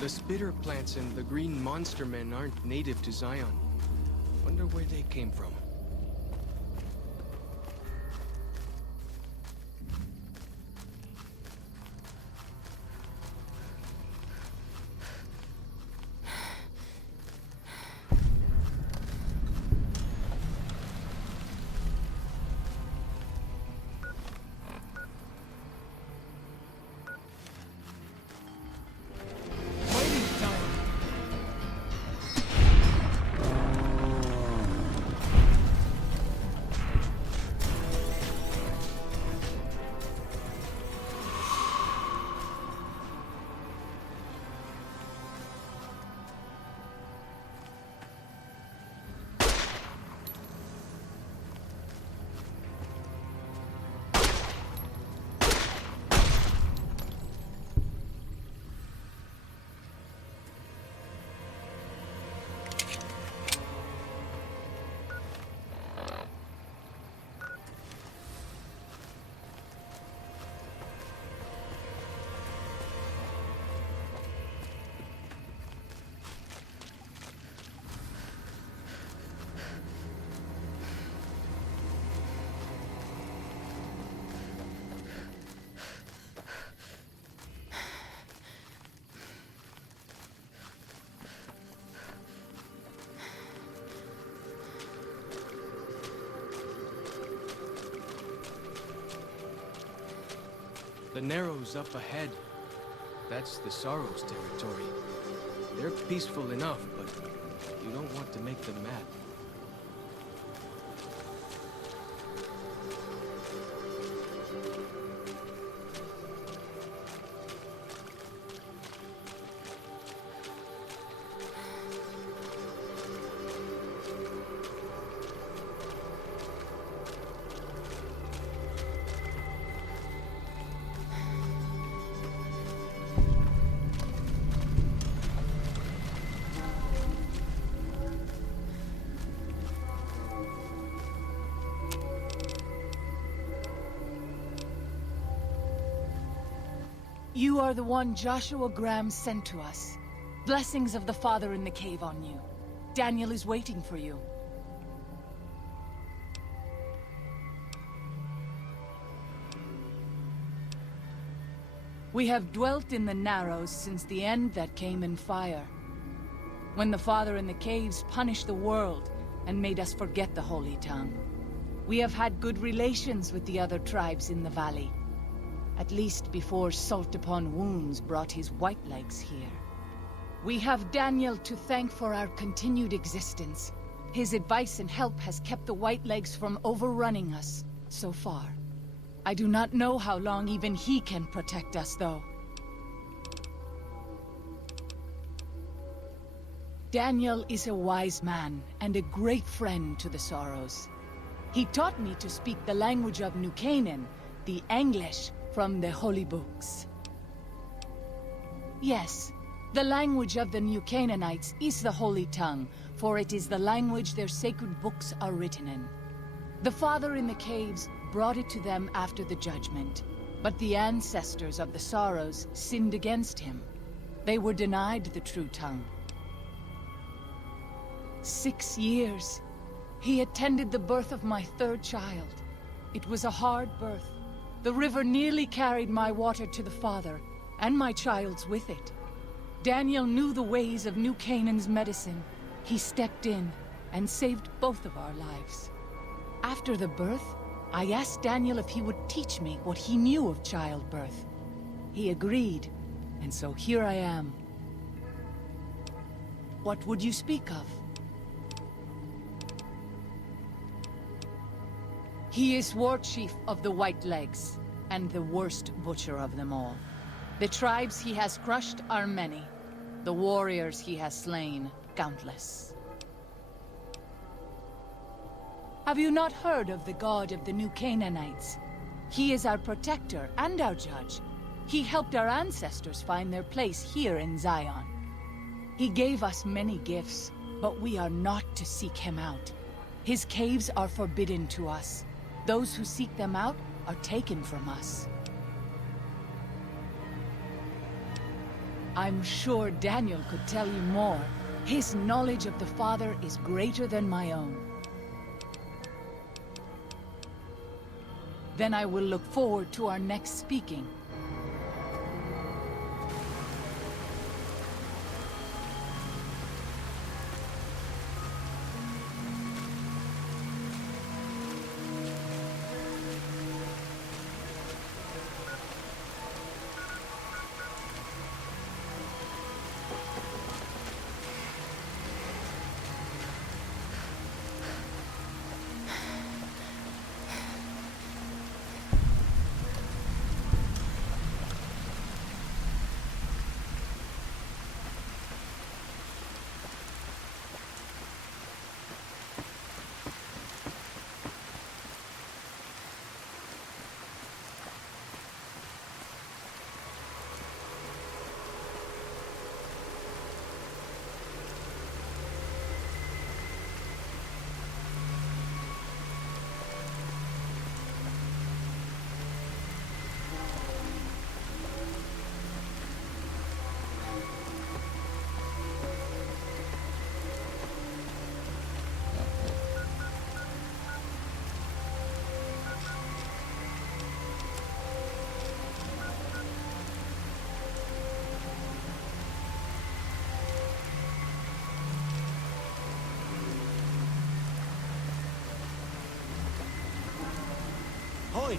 The spitter plants and the green monster men aren't native to Zion. Wonder where they came from. The Narrows up ahead. That's the Sorrows territory. They're peaceful enough, but you don't want to make them mad. You are the one Joshua Graham sent to us. Blessings of the Father in the cave on you. Daniel is waiting for you. We have dwelt in the Narrows since the end that came in fire. When the Father in the caves punished the world and made us forget the Holy Tongue. We have had good relations with the other tribes in the valley. At least before Salt Upon Wounds brought his white legs here. We have Daniel to thank for our continued existence. His advice and help has kept the white legs from overrunning us so far. I do not know how long even he can protect us, though. Daniel is a wise man and a great friend to the Sorrows. He taught me to speak the language of New Canaan, the English, from the holy books. Yes, the language of the New Canaanites is the Holy Tongue, for it is the language their sacred books are written in. The Father in the caves brought it to them after the judgment, but the ancestors of the Sorrows sinned against him. They were denied the true tongue. 6 years. He attended the birth of my third child. It was a hard birth. The river nearly carried my water to the Father, and my child's with it. Daniel knew the ways of New Canaan's medicine. He stepped in and saved both of our lives. After the birth, I asked Daniel if he would teach me what he knew of childbirth. He agreed, and so here I am. What would you speak of? He is war chief of the White Legs, and the worst butcher of them all. The tribes he has crushed are many. The warriors he has slain, countless. Have you not heard of the god of the New Canaanites? He is our protector and our judge. He helped our ancestors find their place here in Zion. He gave us many gifts, but we are not to seek him out. His caves are forbidden to us. those who seek them out are taken from us. I'm sure Daniel could tell you more. His knowledge of the Father is greater than my own. Then I will look forward to our next speaking. Hoi!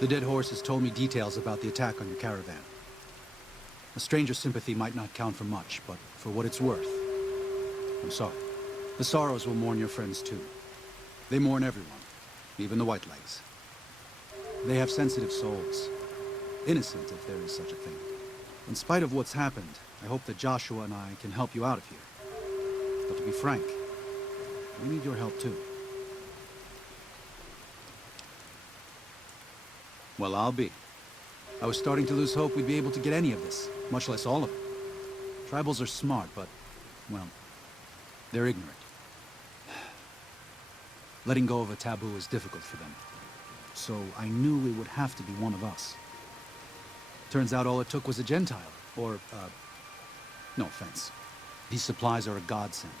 The dead horse has told me details about the attack on your caravan. A stranger's sympathy might not count for much, but for what it's worth, I'm sorry. The Sorrows will mourn your friends too. They mourn everyone, even the Whitelegs. They have sensitive souls. Innocent, if there is such a thing. In spite of what's happened, I hope that Joshua and I can help you out of here. But to be frank, we need your help too. Well, I'll be. I was starting to lose hope we'd be able to get any of this, much less all of it. Tribals are smart, but, well, they're ignorant. Letting go of a taboo is difficult for them. So I knew it would have to be one of us. Turns out all it took was a Gentile, or, no offense. These supplies are a godsend.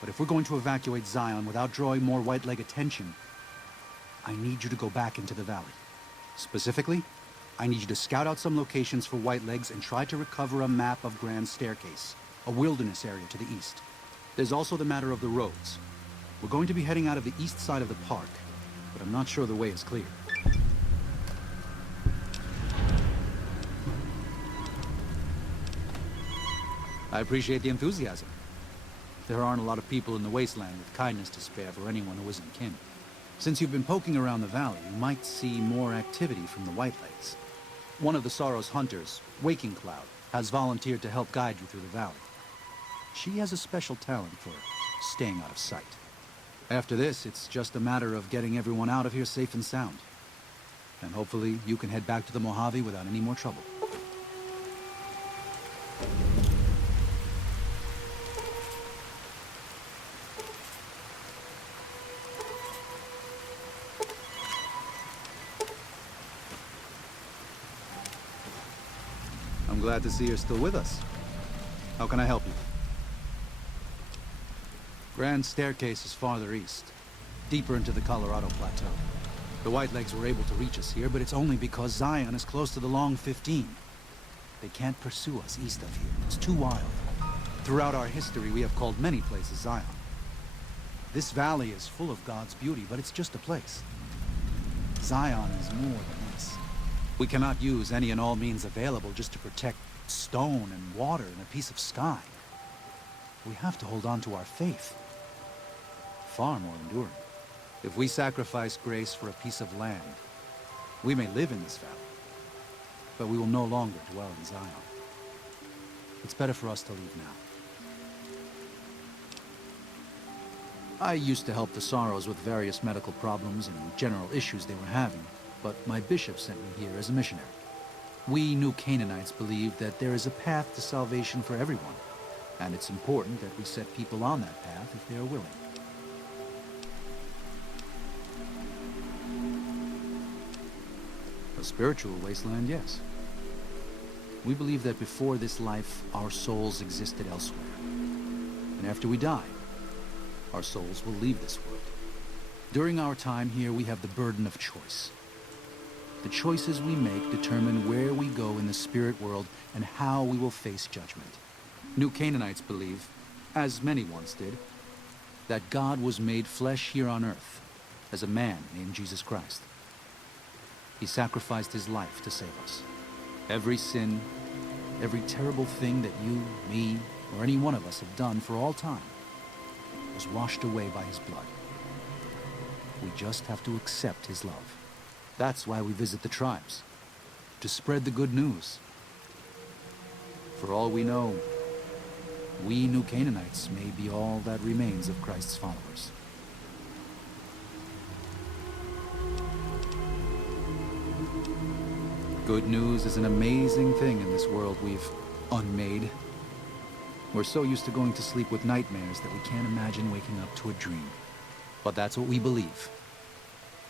But if we're going to evacuate Zion without drawing more Whiteleg attention, I need you to go back into the valley. Specifically, I need you to scout out some locations for Whitelegs and try to recover a map of Grand Staircase, a wilderness area to the east. There's also the matter of the roads. We're going to be heading out of the east side of the park, but I'm not sure the way is clear. I appreciate the enthusiasm. There aren't a lot of people in the wasteland with kindness to spare for anyone who isn't kin. Since you've been poking around the valley, you might see more activity from the Whitelegs. One of the Sorrow's hunters, Waking Cloud, has volunteered to help guide you through the valley. She has a special talent for staying out of sight. After this, it's just a matter of getting everyone out of here safe and sound. And hopefully you can head back to the Mojave without any more trouble. I'm glad to see you're still with us. How can I help you? Grand Staircase is farther east, deeper into the Colorado Plateau. The Whitelegs were able to reach us here, but it's only because Zion is close to the Long 15. They can't pursue us east of here. It's too wild. Throughout our history, we have called many places Zion. This valley is full of God's beauty, but it's just a place. Zion is more than this. We cannot use any and all means available just to protect stone and water and a piece of sky. We have to hold on to our faith. Far more enduring. If we sacrifice grace for a piece of land, we may live in this valley, but we will no longer dwell in Zion. It's better for us to leave now. I used to help the Sorrows with various medical problems and general issues they were having, but my bishop sent me here as a missionary. We New Canaanites believe that there is a path to salvation for everyone, and it's important that we set people on that path if they are willing. A spiritual wasteland, yes. We believe that before this life, our souls existed elsewhere. And after we die, our souls will leave this world. During our time here, we have the burden of choice. The choices we make determine where we go in the spirit world and how we will face judgment. New Canaanites believe, as many once did, that God was made flesh here on earth as a man named Jesus Christ. He sacrificed his life to save us. Every sin, every terrible thing that you, me, or any one of us have done for all time was washed away by his blood. We just have to accept his love. That's why we visit the tribes, to spread the good news. For all we know, we New Canaanites may be all that remains of Christ's followers. Good news is an amazing thing in this world we've unmade. We're so used to going to sleep with nightmares that we can't imagine waking up to a dream. But that's what we believe.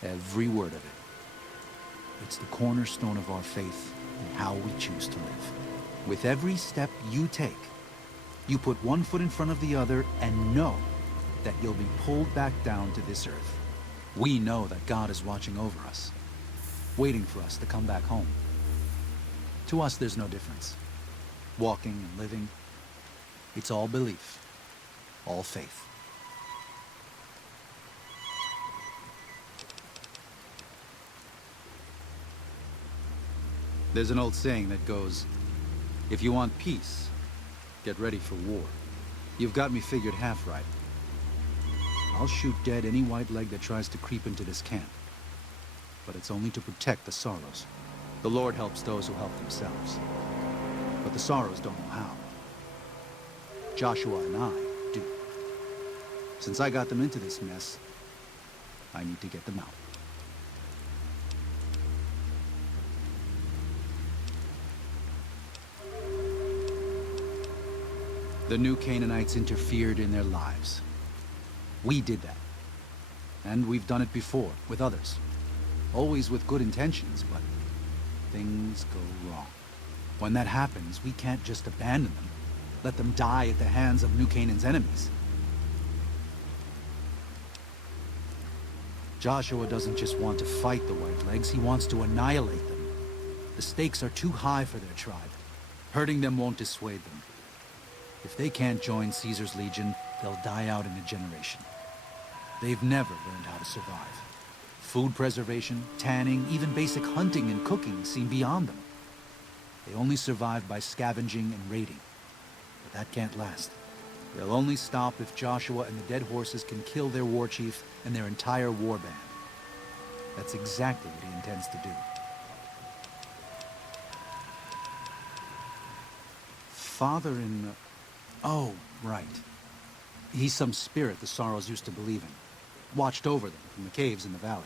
Every word of it. It's the cornerstone of our faith and how we choose to live. With every step you take, you put one foot in front of the other and know that you'll be pulled back down to this earth. We know that God is watching over us, waiting for us to come back home. To us, there's no difference. Walking and living, it's all belief, all faith. There's an old saying that goes, if you want peace, get ready for war. You've got me figured half right. I'll shoot dead any white leg that tries to creep into this camp. But it's only to protect the Sorrows. The Lord helps those who help themselves. But the Sorrows don't know how. Joshua and I do. Since I got them into this mess, I need to get them out. The New Canaanites interfered in their lives. We did that. And we've done it before, with others. Always with good intentions, but things go wrong. When that happens, we can't just abandon them. Let them die at the hands of New Canaan's enemies. Joshua doesn't just want to fight the Whitelegs, he wants to annihilate them. The stakes are too high for their tribe. Hurting them won't dissuade them. If they can't join Caesar's legion, they'll die out in a generation. They've never learned how to survive. Food preservation, tanning, even basic hunting and cooking seem beyond them. They only survive by scavenging and raiding. But that can't last. They'll only stop if Joshua and the dead horses can kill their war chief and their entire war band. That's exactly what he intends to do. Father in... Oh, right. He's some spirit the Sorrows used to believe in. Watched over them from the caves in the valley.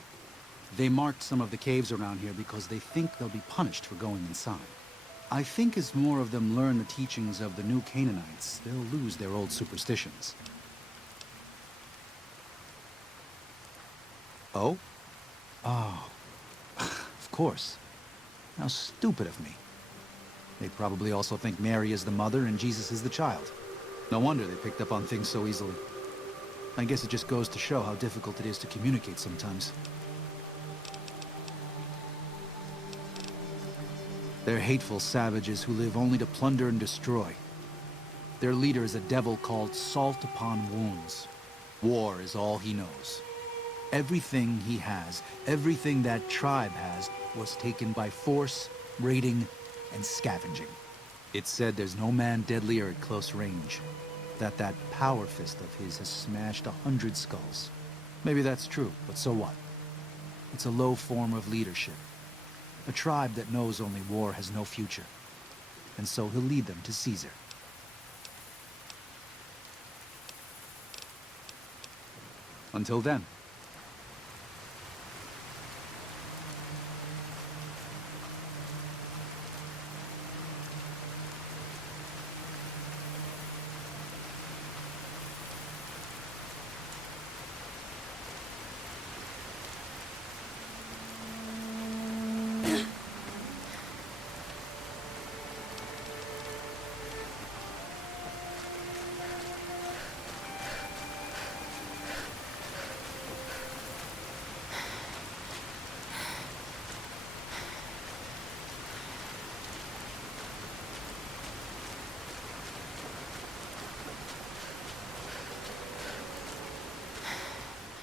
They marked some of the caves around here because they think they'll be punished for going inside. I think as more of them learn the teachings of the New Canaanites, they'll lose their old superstitions. Oh? Oh. Of course. How stupid of me. They probably also think Mary is the mother and Jesus is the child. No wonder they picked up on things so easily. I guess it just goes to show how difficult it is to communicate sometimes. They're hateful savages who live only to plunder and destroy. Their leader is a devil called Salt Upon Wounds. War is all he knows. Everything he has, everything that tribe has, was taken by force, raiding, and scavenging. It's said there's no man deadlier at close range. That power fist of his has smashed 100 skulls. Maybe that's true, but so what? It's a low form of leadership. A tribe that knows only war has no future. And so he'll lead them to Caesar. Until then.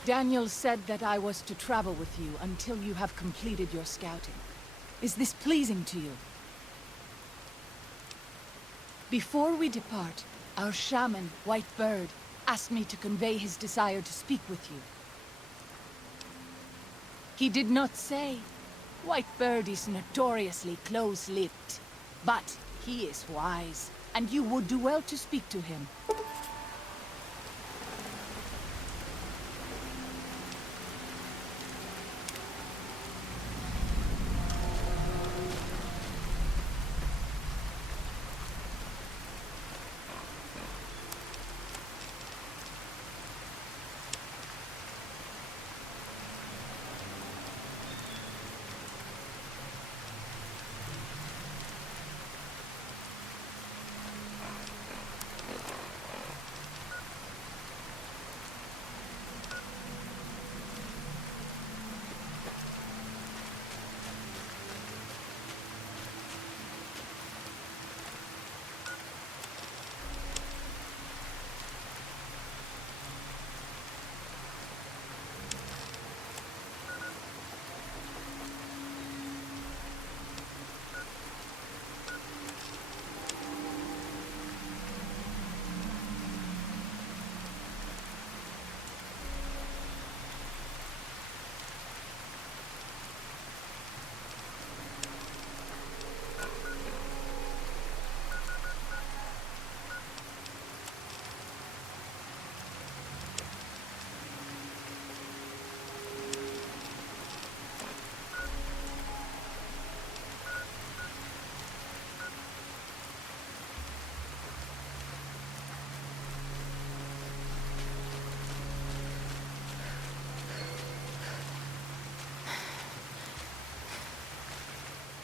Daniel said that I was to travel with you until you have completed your scouting. Is this pleasing to you? Before we depart, our shaman, White Bird, asked me to convey his desire to speak with you. He did not say. White Bird is notoriously close-lipped, but he is wise, and you would do well to speak to him.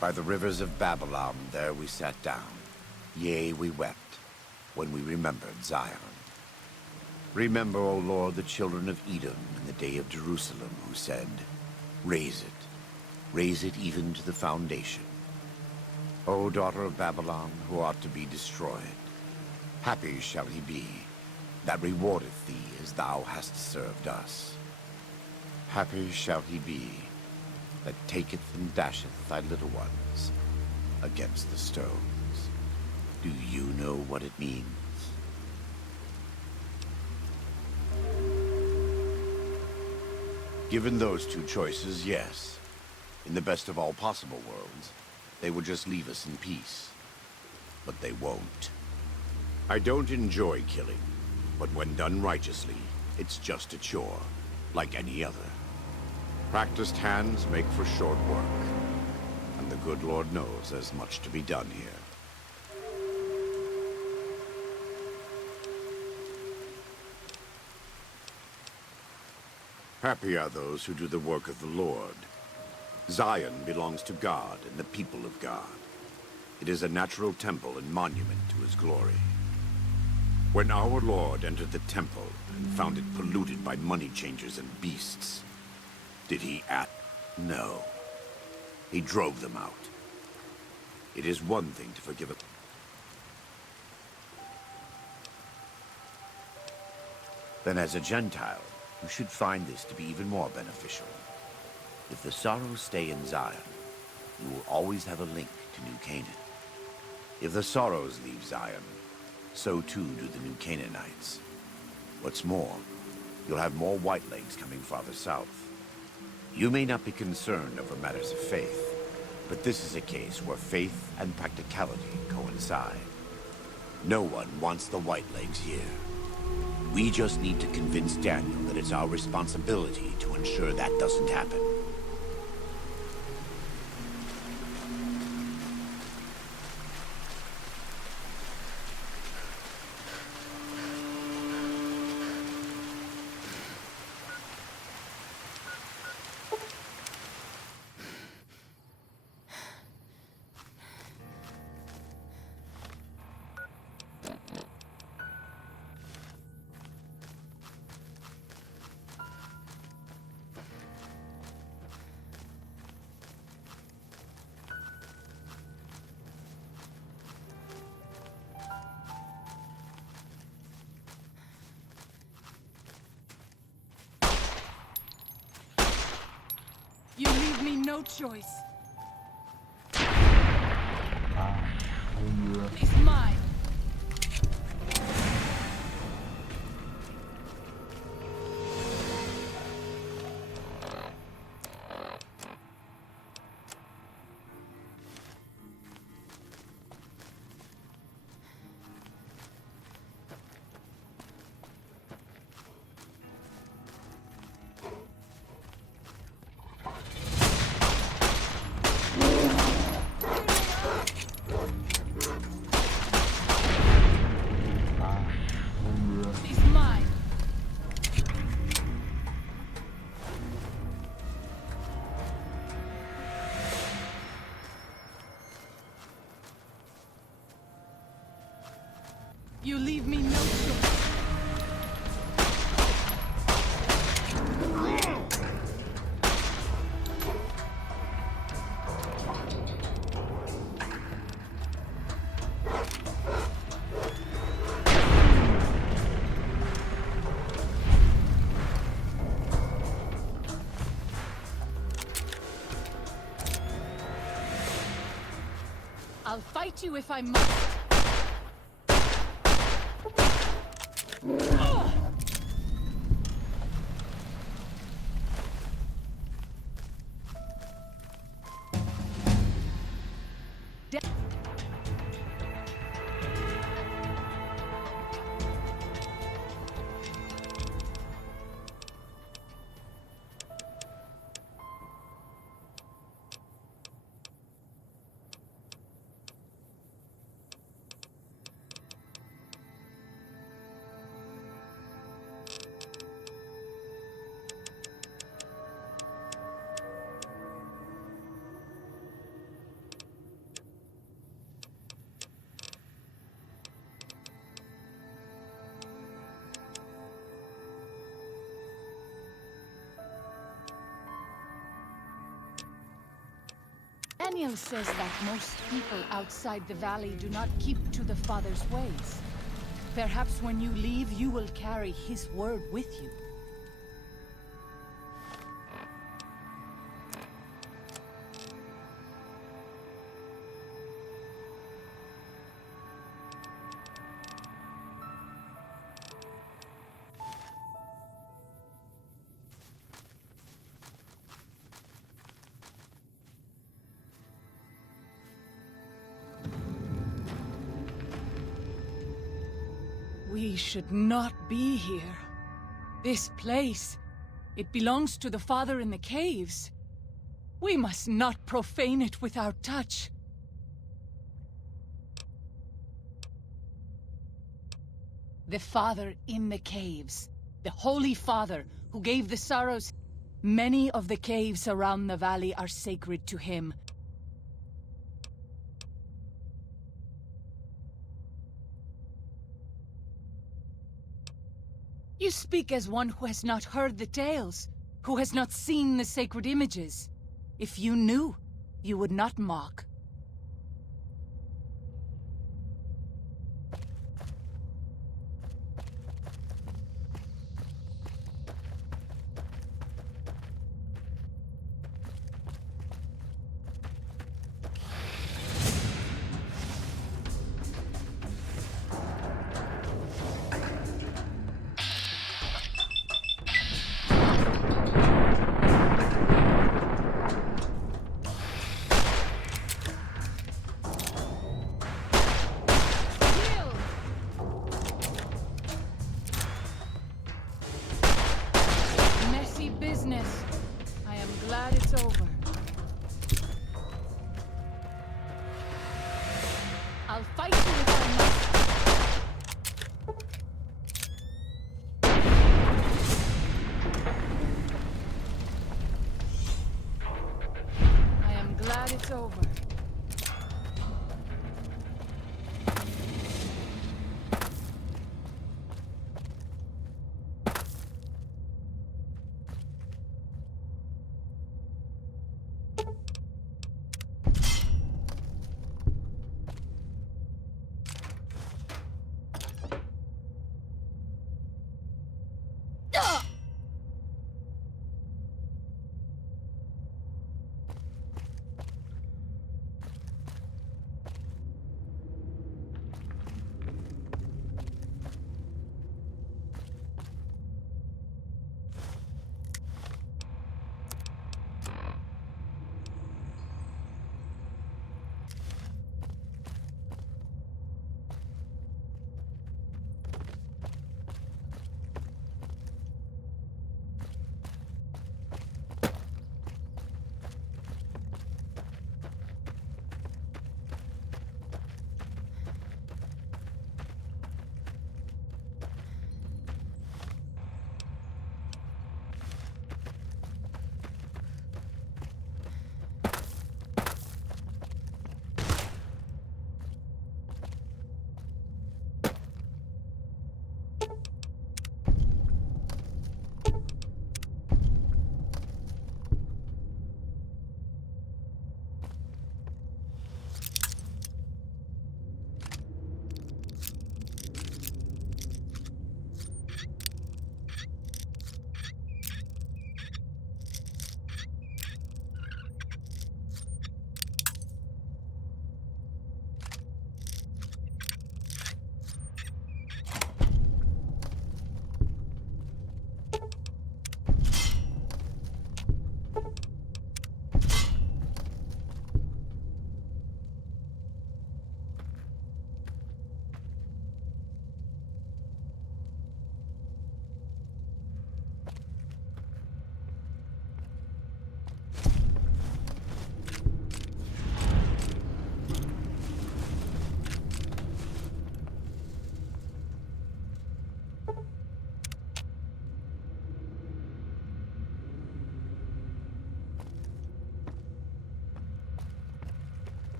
By the rivers of Babylon, there we sat down. Yea, we wept, when we remembered Zion. Remember, O Lord, the children of Edom in the day of Jerusalem, who said, raise it even to the foundation. O daughter of Babylon, who ought to be destroyed, happy shall he be, that rewardeth thee as thou hast served us. Happy shall he be, that taketh and dasheth thy little ones against the stones. Do you know what it means? Given those two choices, yes. In the best of all possible worlds, they would just leave us in peace. But they won't. I don't enjoy killing, but when done righteously, it's just a chore, like any other. Practiced hands make for short work, and the good Lord knows there's much to be done here. Happy are those who do the work of the Lord. Zion belongs to God and the people of God. It is a natural temple and monument to his glory. When our Lord entered the temple and found it polluted by money changers and beasts, did he act? No. He drove them out. It is one thing to forgive a... Then as a Gentile, you should find this to be even more beneficial. If the sorrows stay in Zion, you will always have a link to New Canaan. If the Sorrows leave Zion, so too do the new Canaanites. What's more, you'll have more Whitelegs coming farther south. You may not be concerned over matters of faith, but this is a case where faith and practicality coincide. No one wants the Whitelegs here. We just need to convince Daniel that it's our responsibility to ensure that doesn't happen. You leave me no choice. It's mine. It's mine. You leave me no choice. I'll fight you if I must. Daniel says that most people outside the valley do not keep to the Father's ways. Perhaps when you leave, you will carry his word with you. We should not be here. This place, it belongs to the Father in the caves. We must not profane it with our touch. The Father in the caves, the Holy Father who gave the sorrows. Many of the caves around the valley are sacred to him. You speak as one who has not heard the tales, who has not seen the sacred images. If you knew, you would not mock. it's over. I'll fight you if I must. I am glad it's over.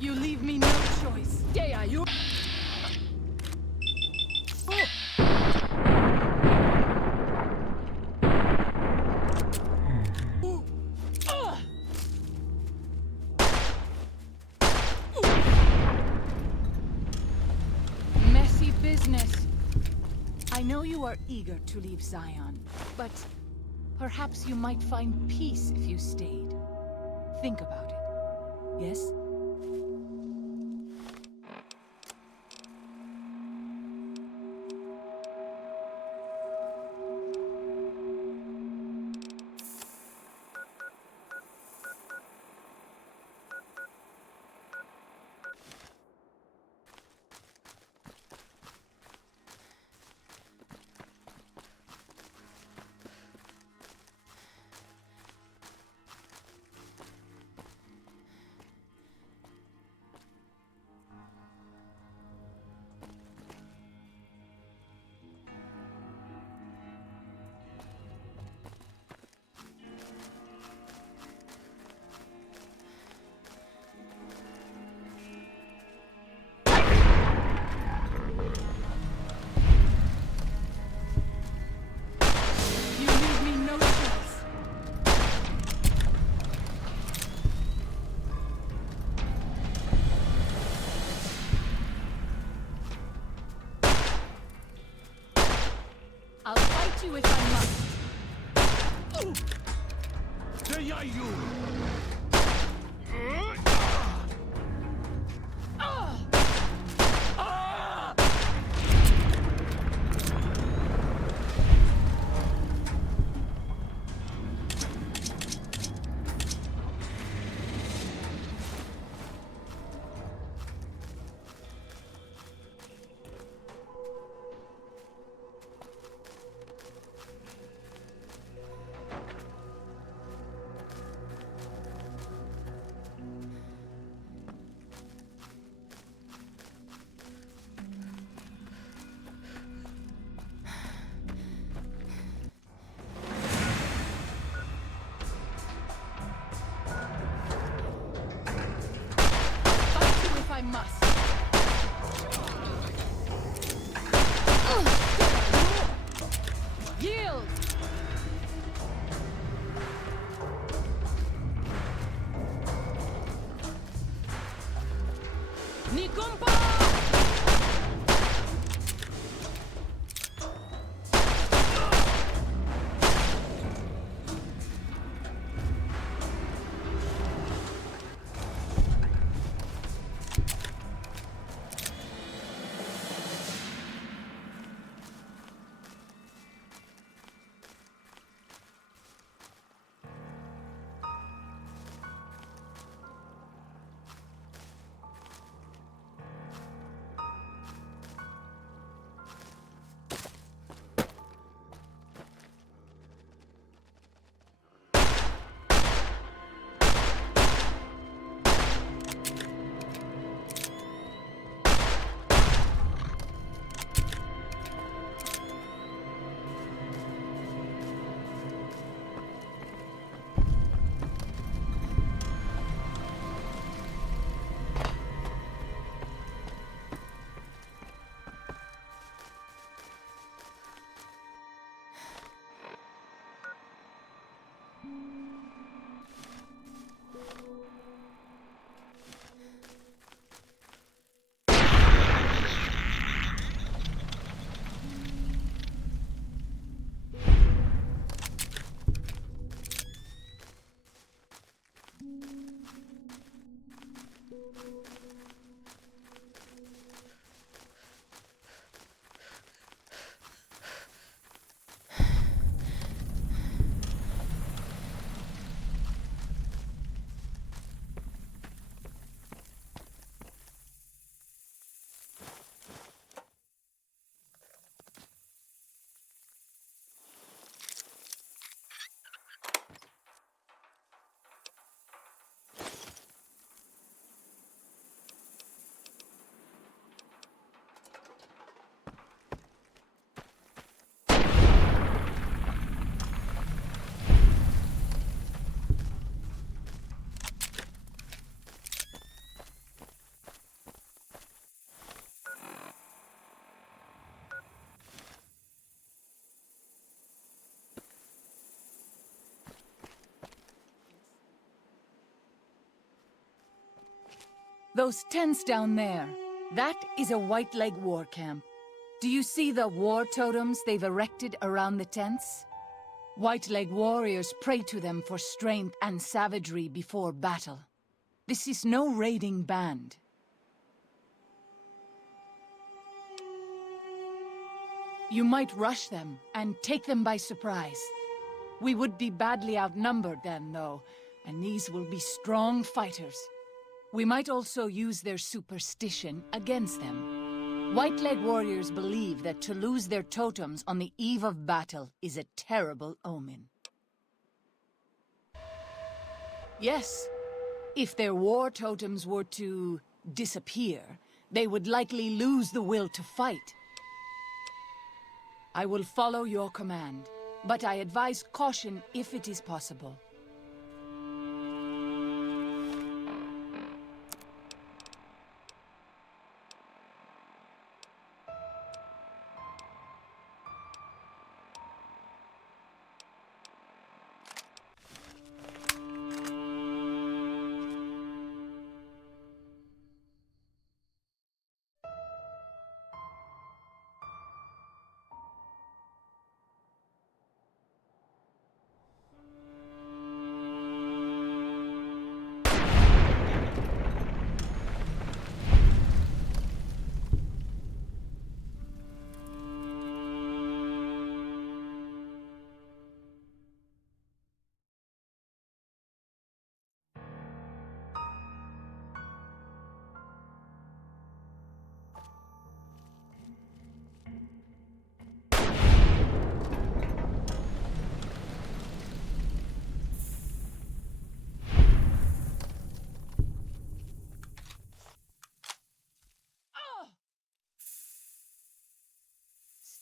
You leave me no choice. Dea, you... Messy business. I know you are eager to leave Zion, but perhaps you might find peace if you stayed. Think about it. Yes? you if I must. I must. Yield! Nikumpa! Those tents down there, that is a White Leg war camp. Do you see the war totems they've erected around the tents? White Leg warriors pray to them for strength and savagery before battle. This is no raiding band. You might rush them and take them by surprise. We would be badly outnumbered then, though, and these will be strong fighters. We might also use their superstition against them. White Leg warriors believe that to lose their totems on the eve of battle is a terrible omen. Yes, if their war totems were to disappear, they would likely lose the will to fight. I will follow your command, but I advise caution if it is possible.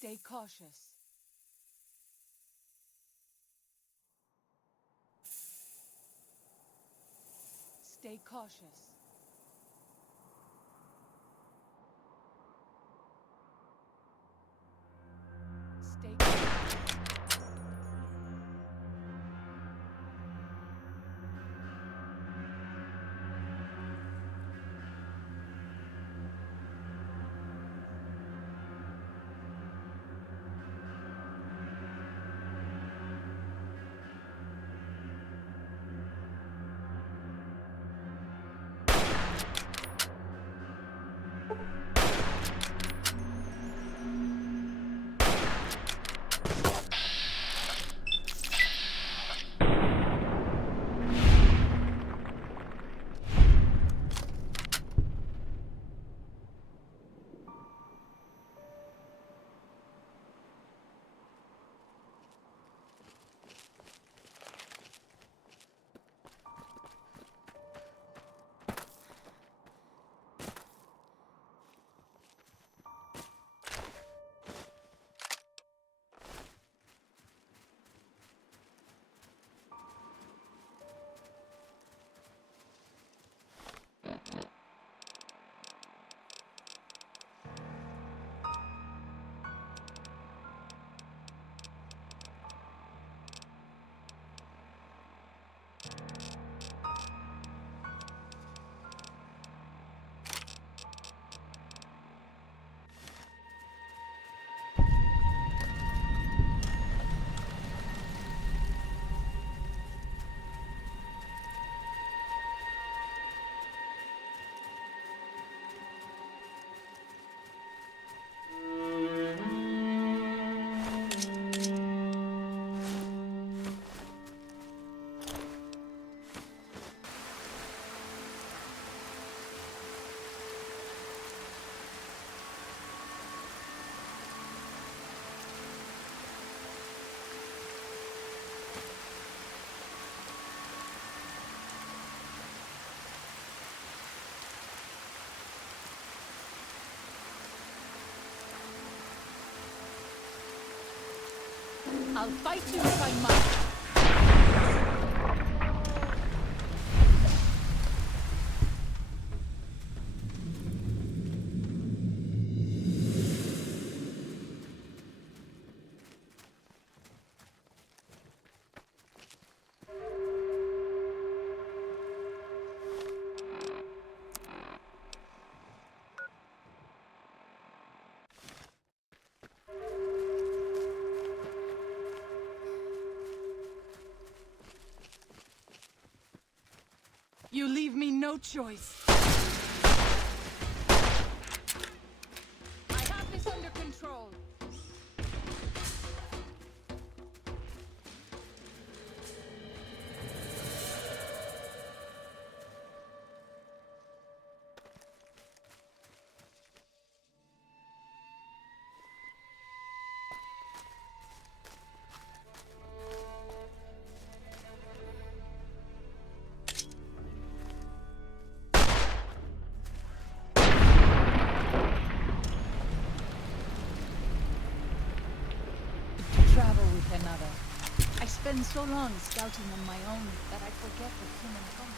Stay cautious. Stay cautious. Stay cautious. I'll fight you if I must. You leave me no choice. I have this under control. Another. I spend so long scouting on my own that I forget the human tongue.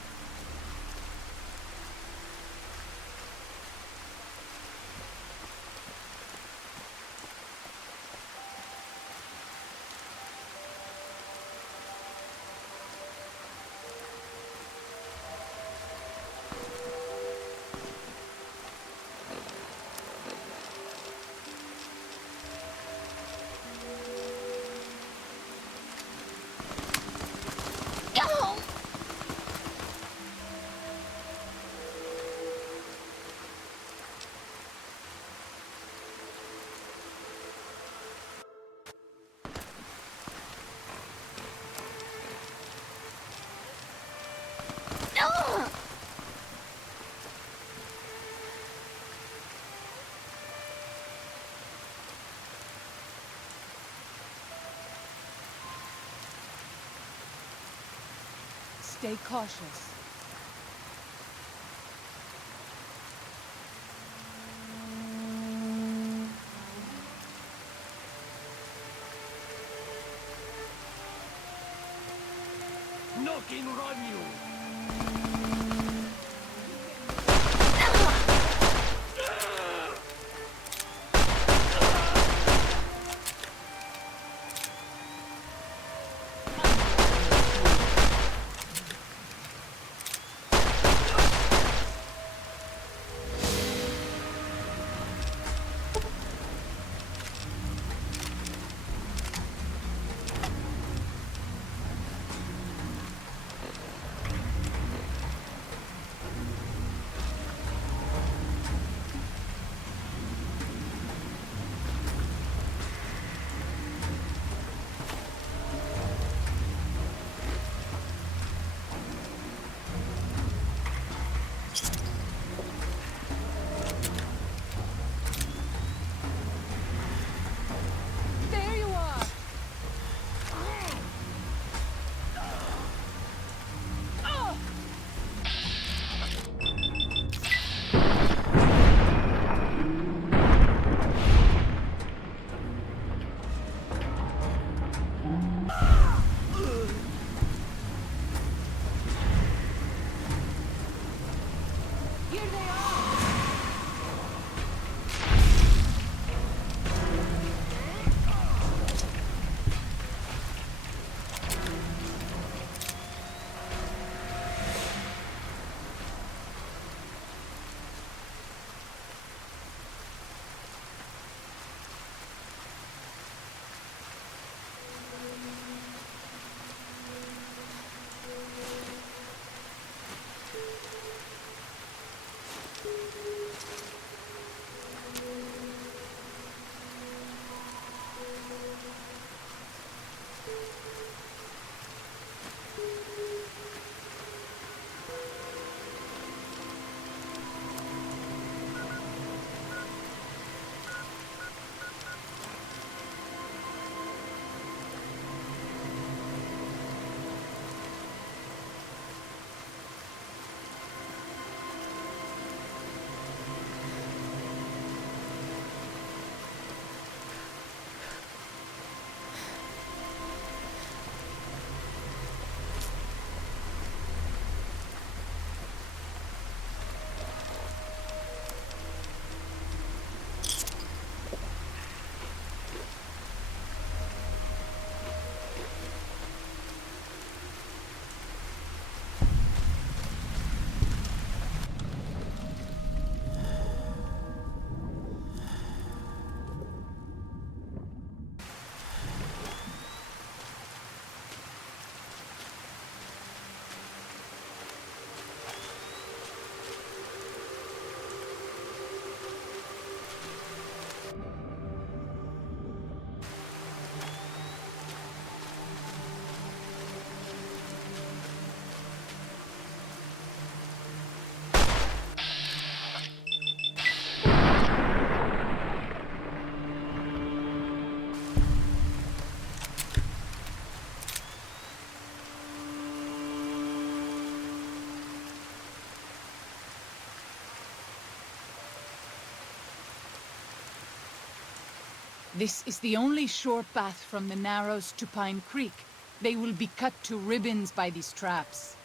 Stay cautious. Knocking run you! There you are! Oh! Here they are! This is the only short path from the Narrows to Pine Creek. They will be cut to ribbons by these traps.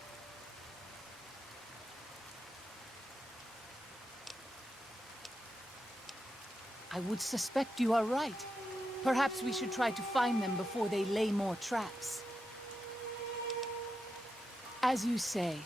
I would suspect you are right. Perhaps we should try to find them before they lay more traps. As you say.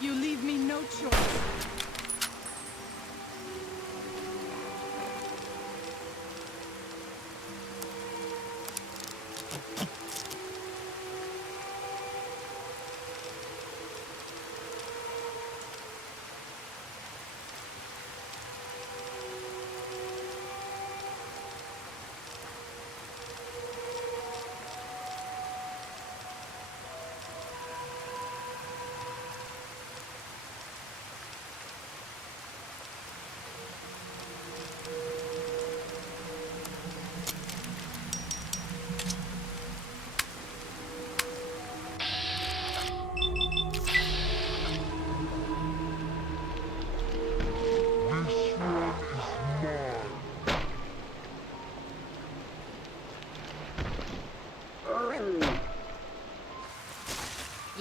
You leave me no choice.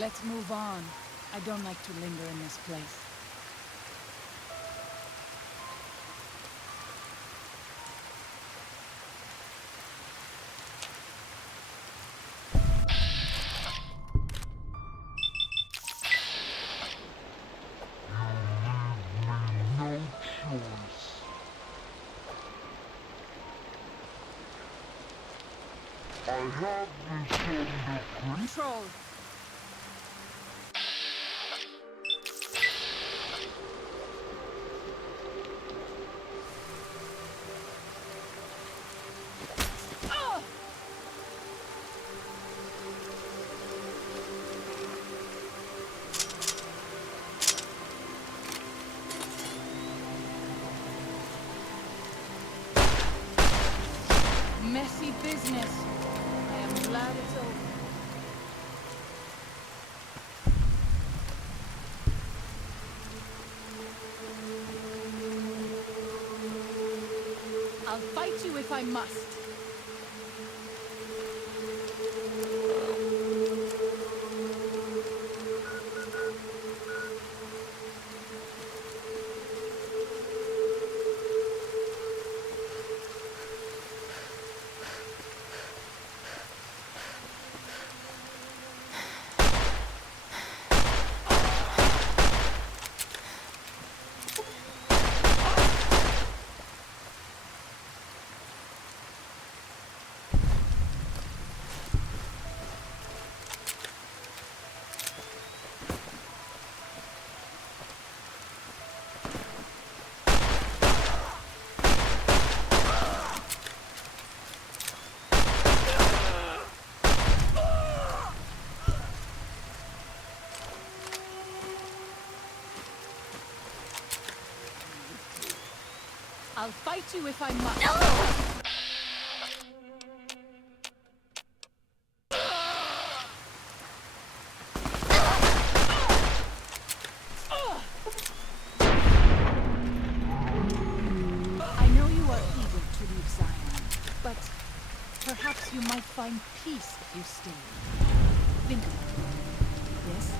Let's move on. I don't like to linger in this place. Control. Messy business. I am glad it's over. I'll fight you if I must. I'll fight you if I must. I know you are eager to leave Zion, but perhaps you might find peace if you stay. Think about it. Yes?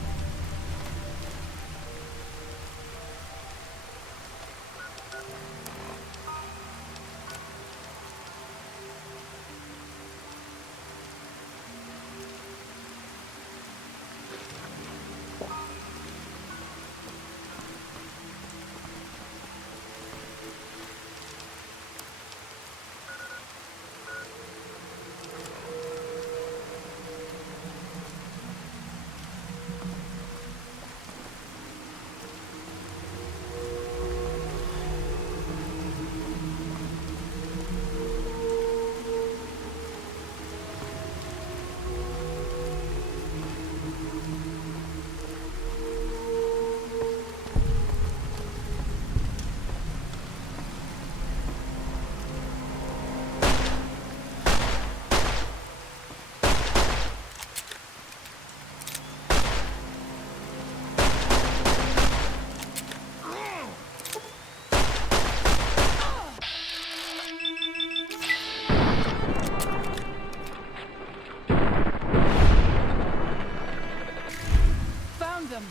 Them.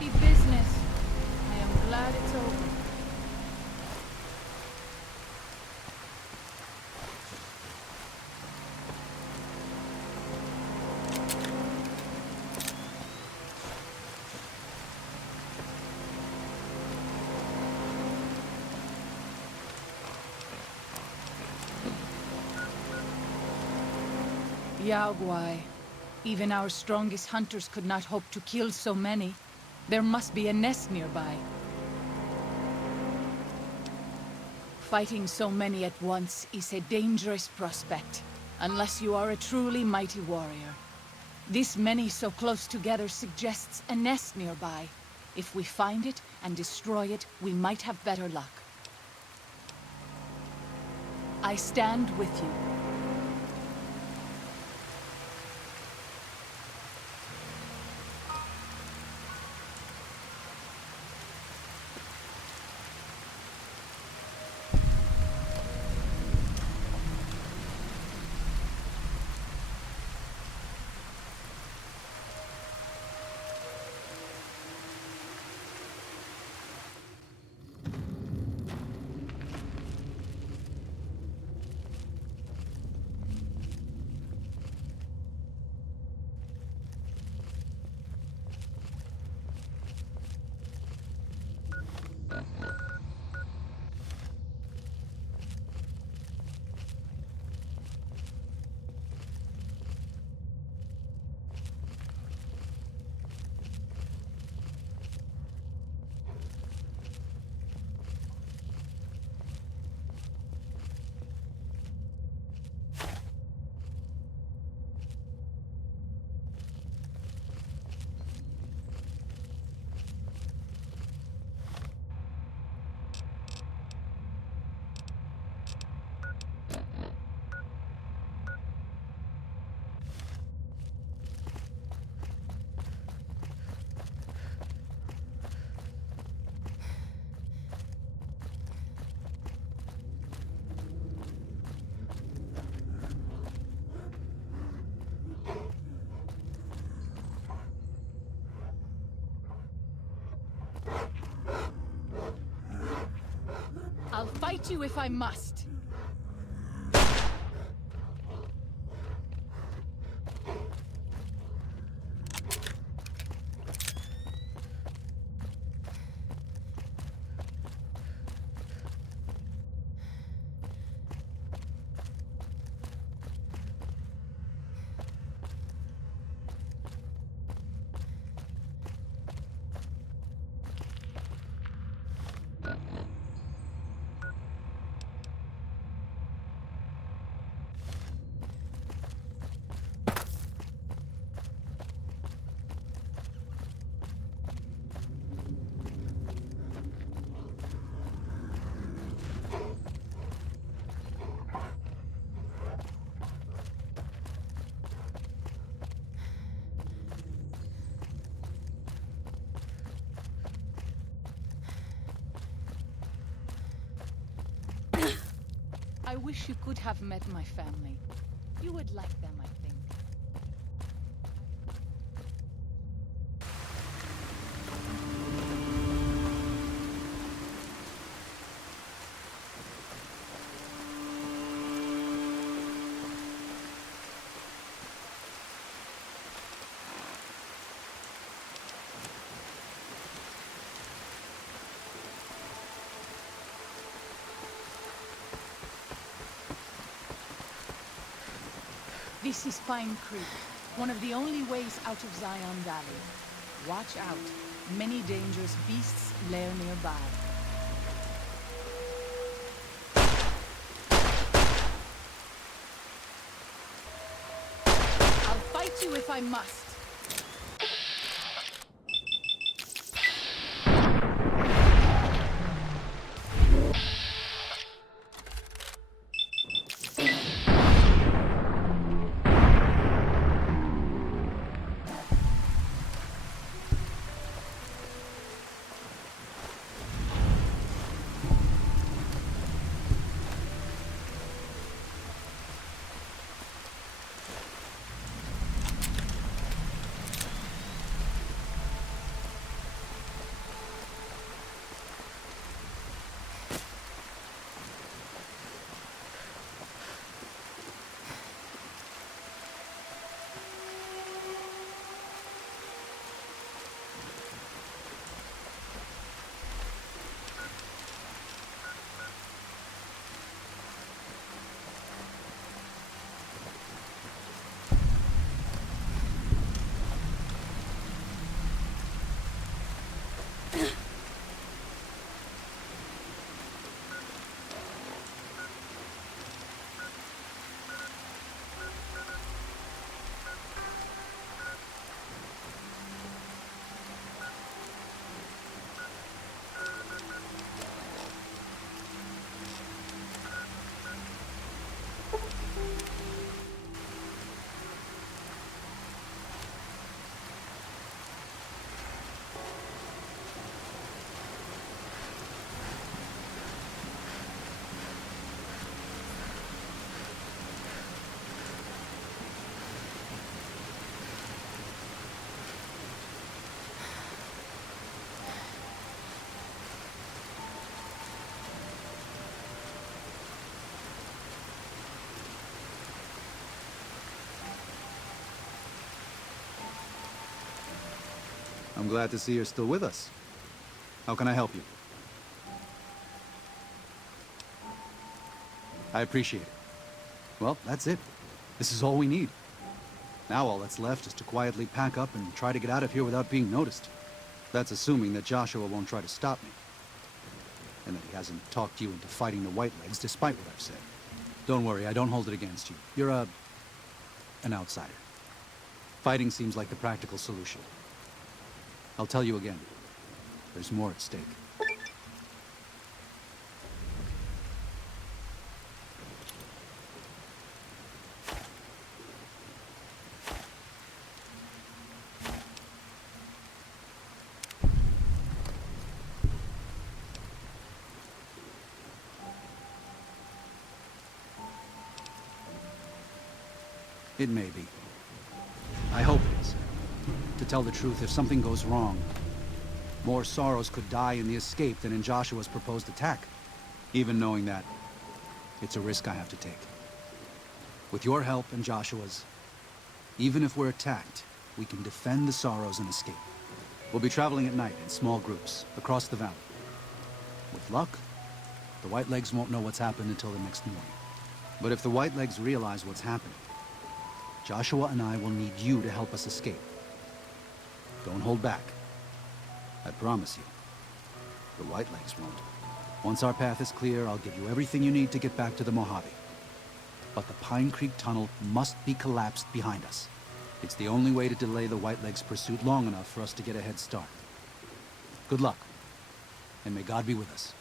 The business. I am glad it's over. Yaogwai. Even our strongest hunters could not hope to kill so many. There must be a nest nearby. Fighting so many at once is a dangerous prospect, unless you are a truly mighty warrior. This many so close together suggests a nest nearby. If we find it and destroy it, we might have better luck. I stand with you. fight you if I must. I wish you could have met my family. You would like them, I think. This is Pine Creek, one of the only ways out of Zion Valley. Watch out. Many dangerous beasts lair nearby. I'll fight you if I must. I'm glad to see you're still with us. How can I help you? I appreciate it. Well, that's it. This is all we need. Now all that's left is to quietly pack up and try to get out of here without being noticed. That's assuming that Joshua won't try to stop me. And that he hasn't talked you into fighting the Whitelegs despite what I've said. Don't worry, I don't hold it against you. You're an outsider. Fighting seems like the practical solution. I'll tell you again. There's more at stake. It may be. I hope it is. To tell the truth, if something goes wrong, more sorrows could die in the escape than in Joshua's proposed attack. Even knowing that, it's a risk I have to take. With your help and Joshua's, even if we're attacked, we can defend the Sorrows and escape. We'll be traveling at night in small groups, across the valley. With luck, the Whitelegs won't know what's happened until the next morning. But if the Whitelegs realize what's happening, Joshua and I will need you to help us escape. Don't hold back. I promise you, the Whitelegs won't. Once our path is clear, I'll give you everything you need to get back to the Mojave. But the Pine Creek Tunnel must be collapsed behind us. It's the only way to delay the Whitelegs' pursuit long enough for us to get a head start. Good luck, and may God be with us.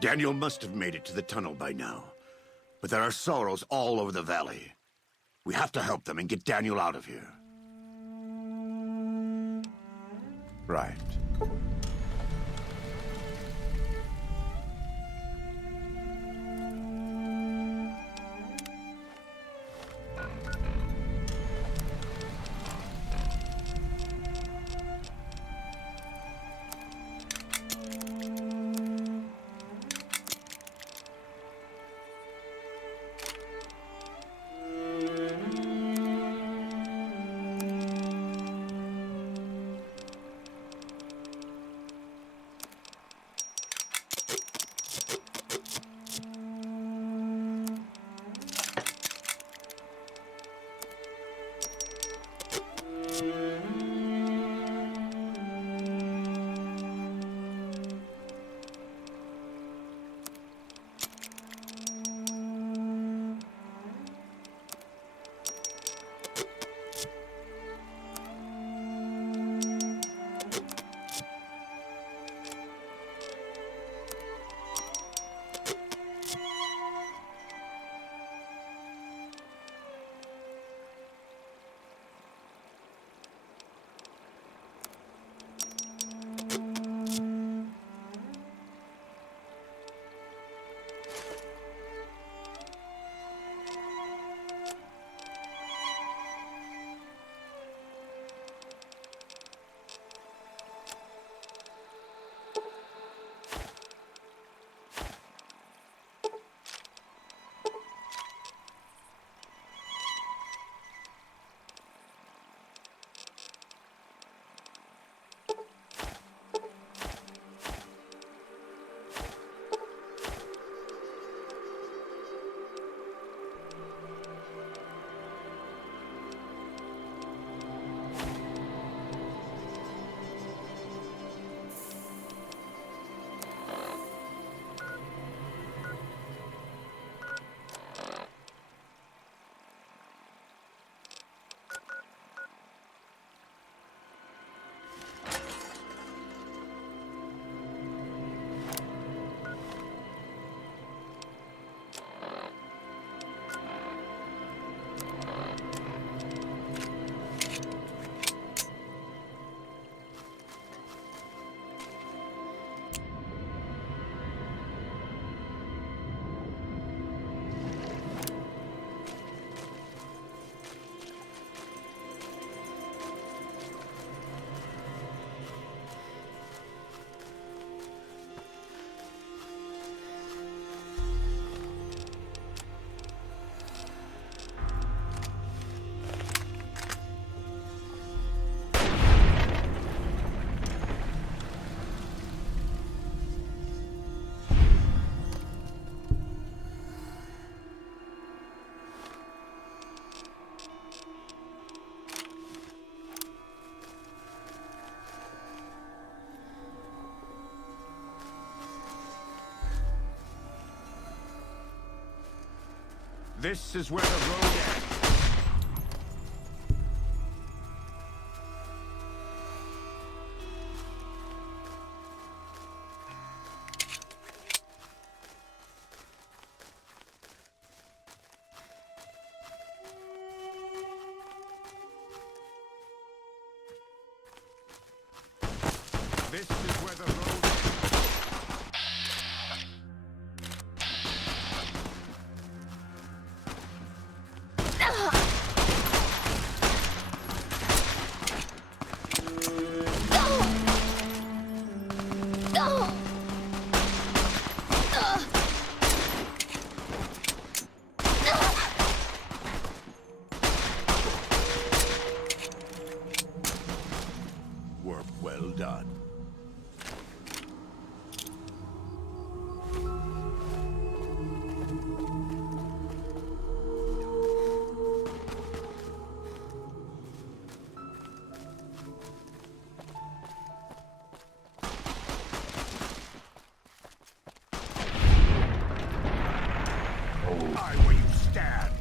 Daniel must have made it to the tunnel by now. But there are Sorrows all over the valley. We have to help them and get Daniel out of here. Right. This is where the road ends. This is where the road ends. Well done. Eye where you stand!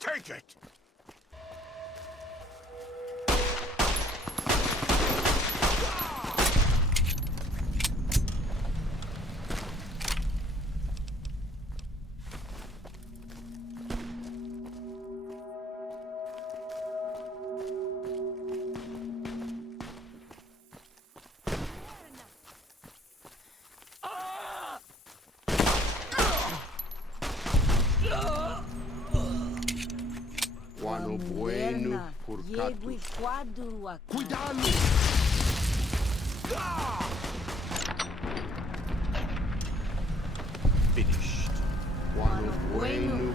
Take it! Ano bueno por Yegui quadro a Cuidado! Finished. Ano bueno.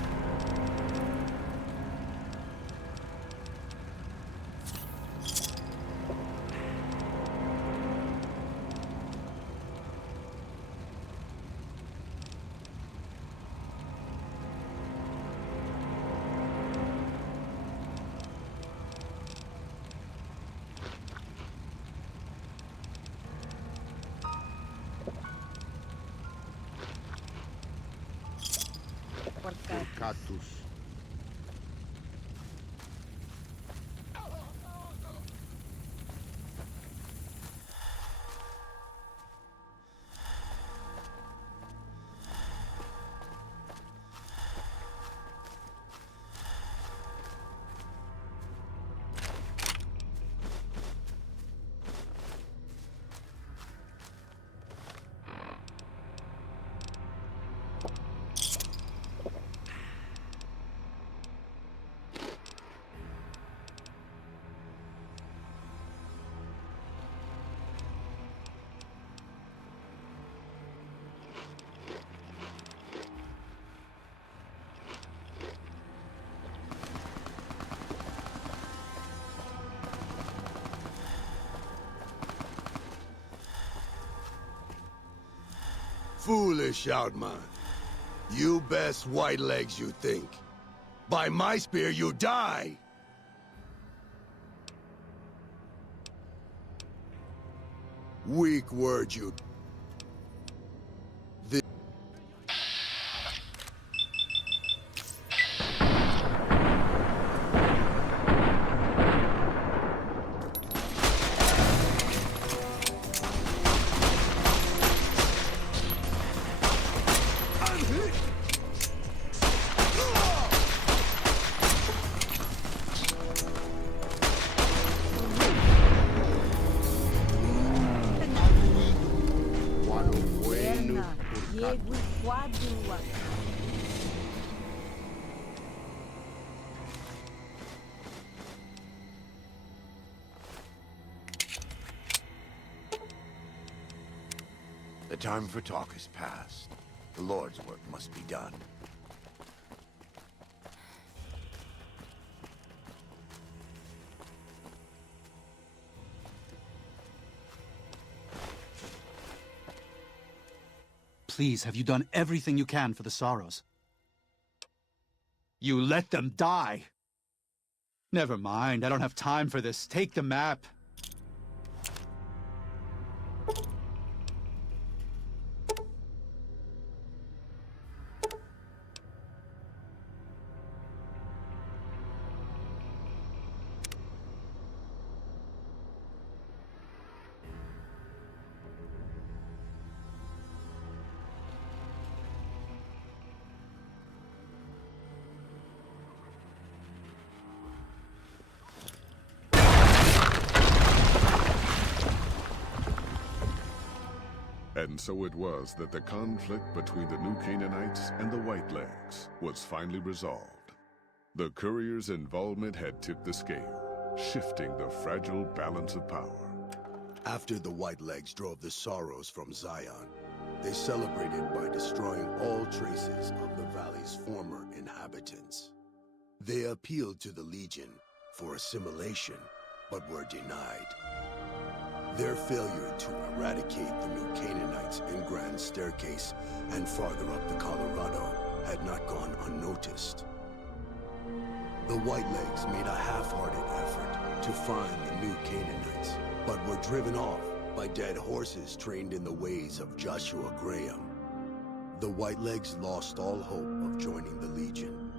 Porcatus. Foolish, Outman. You best white legs you think. By my spear, you die! Weak word, you... Ano bueno por Yegui quadro a The time for talk is past. The Lord's work must be done. Please, have you done everything you can for the Sorrows? You let them die! Never mind, I don't have time for this. Take the map. And so it was that the conflict between the New Canaanites and the Whitelegs was finally resolved. The courier's involvement had tipped the scale, shifting the fragile balance of power. After the Whitelegs drove the Sorrows from Zion, they celebrated by destroying all traces of the valley's former inhabitants. They appealed to the Legion for assimilation, but were denied. Their failure to eradicate the New Canaanites in Grand Staircase and farther up the Colorado had not gone unnoticed. The Whitelegs made a half-hearted effort to find the new Canaanites, but were driven off by dead horses trained in the ways of Joshua Graham. The Whitelegs lost all hope of joining the Legion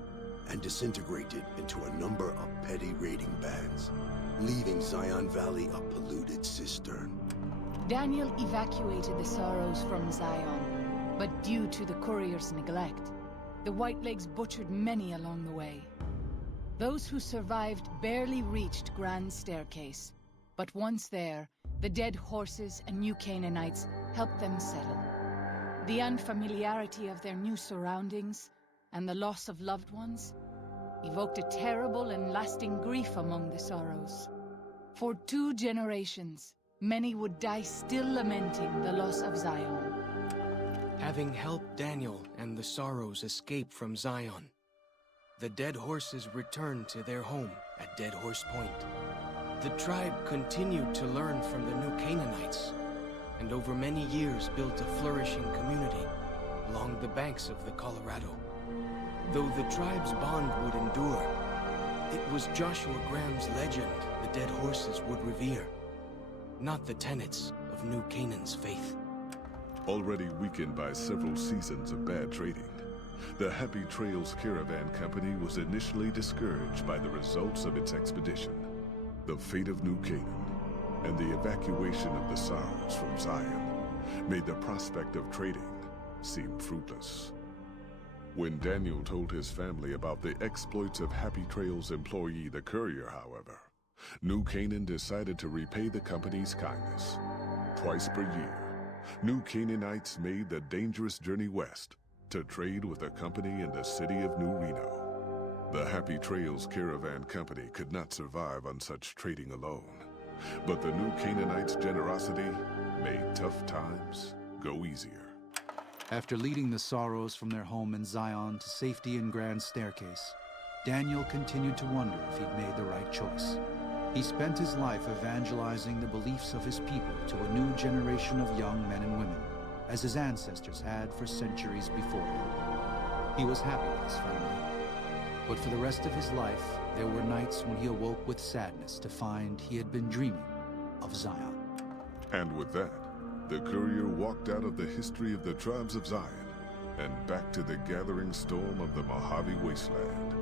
and disintegrated into a number of petty raiding bands, leaving Zion Valley a polluted cistern. Daniel evacuated the Sorrows from Zion, but due to the courier's neglect, the Whitelegs butchered many along the way. Those who survived barely reached Grand Staircase, but once there, the dead horses and new Canaanites helped them settle. The unfamiliarity of their new surroundings and the loss of loved ones evoked a terrible and lasting grief among the Sorrows. For 2 generations, many would die still lamenting the loss of Zion. Having helped Daniel and the Sorrows escape from Zion, the dead horses returned to their home at Dead Horse Point. The tribe continued to learn from the new Canaanites, and over many years built a flourishing community along the banks of the Colorado. Though the tribe's bond would endure, it was Joshua Graham's legend the dead horses would revere, not the tenets of New Canaan's faith. Already weakened by several seasons of bad trading, the Happy Trails Caravan Company was initially discouraged by the results of its expedition, the fate of New Canaan, and the evacuation of the Sorrows from Zion made the prospect of trading seem fruitless. When Daniel told his family about the exploits of Happy Trails employee the courier, however, New Canaan decided to repay the company's kindness. Twice per year, New Canaanites made the dangerous journey west to trade with a company in the city of New Reno. The Happy Trails Caravan Company could not survive on such trading alone, but the New Canaanites' generosity made tough times go easier. After leading the Sorrows from their home in Zion to safety in Grand Staircase, Daniel continued to wonder if he'd made the right choice. He spent his life evangelizing the beliefs of his people to a new generation of young men and women, as his ancestors had for centuries before him. He was happy with his family, but for the rest of his life, there were nights when he awoke with sadness to find he had been dreaming of Zion. And with that, the courier walked out of the history of the tribes of Zion and back to the gathering storm of the Mojave Wasteland.